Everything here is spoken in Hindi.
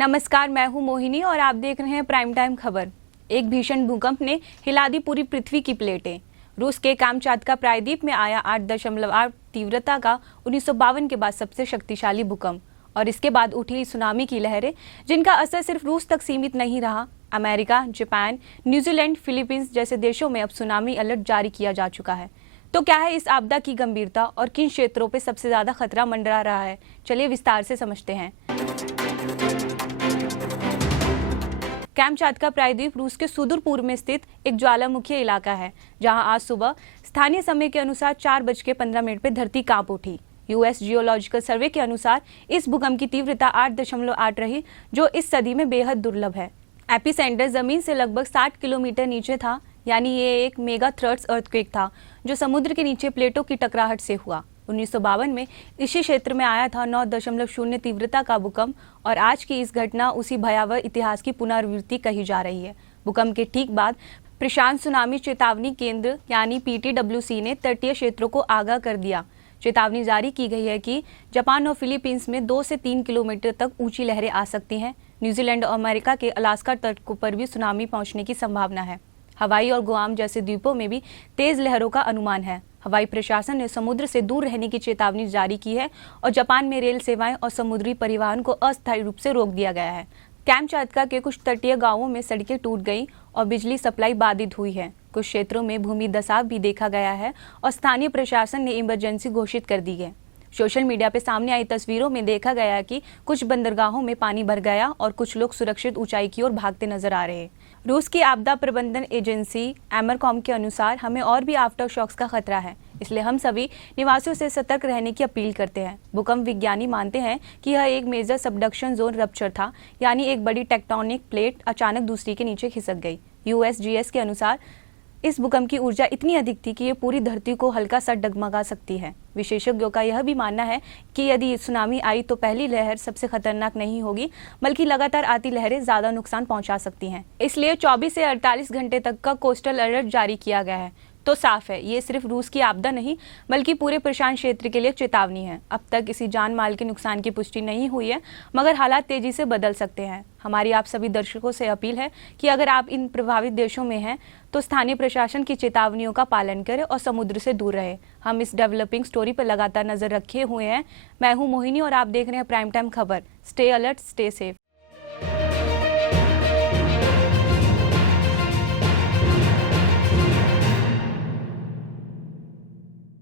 नमस्कार, मैं हूं मोहिनी और आप देख रहे हैं प्राइम टाइम खबर। एक भीषण भूकंप ने हिला दी पूरी पृथ्वी की प्लेटें। रूस के कामचातका प्रायद्वीप में आया 8.8 तीव्रता का 1952 के बाद सबसे शक्तिशाली भूकंप और इसके बाद उठी सुनामी की लहरें, जिनका असर सिर्फ रूस तक सीमित नहीं रहा। अमेरिका, जापान, न्यूजीलैंड, फिलीपींस जैसे देशों में अब सुनामी अलर्ट जारी किया जा चुका है। तो क्या है इस आपदा की गंभीरता और किन क्षेत्रों पर सबसे ज्यादा खतरा मंडरा रहा है, चलिए विस्तार से समझते हैं। कामचातका प्रायद्वीप रूस के सुदूर पूर्व में स्थित एक ज्वालामुखी इलाका है, जहां आज सुबह स्थानीय समय के अनुसार 4:15 पर धरती कांप उठी। यूएस जियोलॉजिकल सर्वे के अनुसार इस भूकंप की तीव्रता 8.8 रही, जो इस सदी में बेहद दुर्लभ है। एपिसेंटर जमीन से लगभग 60 किलोमीटर नीचे था, यानी ये एक मेगा थ्रस्ट अर्थक्वेक था जो समुद्र के नीचे प्लेटों की टकराहट से हुआ। 1952 में इसी क्षेत्र में आया था 9.0 तीव्रता का भूकंप और आज की इस घटना उसी भयावह इतिहास की पुनरावृत्ति कही जा रही है। भूकंप के ठीक बाद प्रशांत सुनामी चेतावनी केंद्र यानी पीटीडब्ल्यूसी ने तटीय क्षेत्रों को आगाह कर दिया। चेतावनी जारी की गई है कि जापान और फिलीपींस में 2 से 3 किलोमीटर तक ऊंची लहरें आ सकती हैं। न्यूजीलैंड और अमेरिका के अलास्का तट पर भी सुनामी पहुंचने की संभावना है। हवाई और गुआम जैसे द्वीपों में भी तेज लहरों का अनुमान है। हवाई प्रशासन ने समुद्र से दूर रहने की चेतावनी जारी की है और जापान में रेल सेवाएं और समुद्री परिवहन को अस्थायी रूप से रोक दिया गया है। कामचातका के कुछ तटीय गांवों में सड़कें टूट गई और बिजली सप्लाई बाधित हुई है। कुछ क्षेत्रों में भूमि धंसाव भी देखा गया है और स्थानीय प्रशासन ने इमरजेंसी घोषित कर दी है। सोशल मीडिया पे सामने आई तस्वीरों में देखा गया कि कुछ बंदरगाहों में पानी भर गया और कुछ लोग सुरक्षित ऊंचाई की ओर भागते नजर आ रहे हैं। रूस की आपदा प्रबंधन एजेंसी एमरकॉम के अनुसार हमें और भी आफ्टर शॉक्स का खतरा है, इसलिए हम सभी निवासियों से सतर्क रहने की अपील करते हैं। भूकंप विज्ञानी मानते हैं कि यह एक मेजर सबडक्शन जोन रप्चर था, यानी एक बड़ी टेक्टोनिक प्लेट अचानक दूसरी के नीचे खिसक गई। यूएसजीएस के अनुसार इस भूकंप की ऊर्जा इतनी अधिक थी कि ये पूरी धरती को हल्का सा डगमगा सकती है। विशेषज्ञों का यह भी मानना है कि यदि सुनामी आई तो पहली लहर सबसे खतरनाक नहीं होगी, बल्कि लगातार आती लहरें ज्यादा नुकसान पहुंचा सकती हैं। इसलिए 24 से 48 घंटे तक का कोस्टल अलर्ट जारी किया गया है। तो साफ है, ये सिर्फ रूस की आपदा नहीं बल्कि पूरे प्रशांत क्षेत्र के लिए चेतावनी है। अब तक किसी जान माल के नुकसान की पुष्टि नहीं हुई है, मगर हालात तेजी से बदल सकते हैं। हमारी आप सभी दर्शकों से अपील है कि अगर आप इन प्रभावित देशों में हैं तो स्थानीय प्रशासन की चेतावनियों का पालन करें और समुद्र से दूर रहें। हम इस डेवलपिंग स्टोरी पर लगातार नजर रखे हुए हैं। मैं हूं मोहिनी और आप देख रहे हैं प्राइम टाइम खबर। Stay alert, stay safe.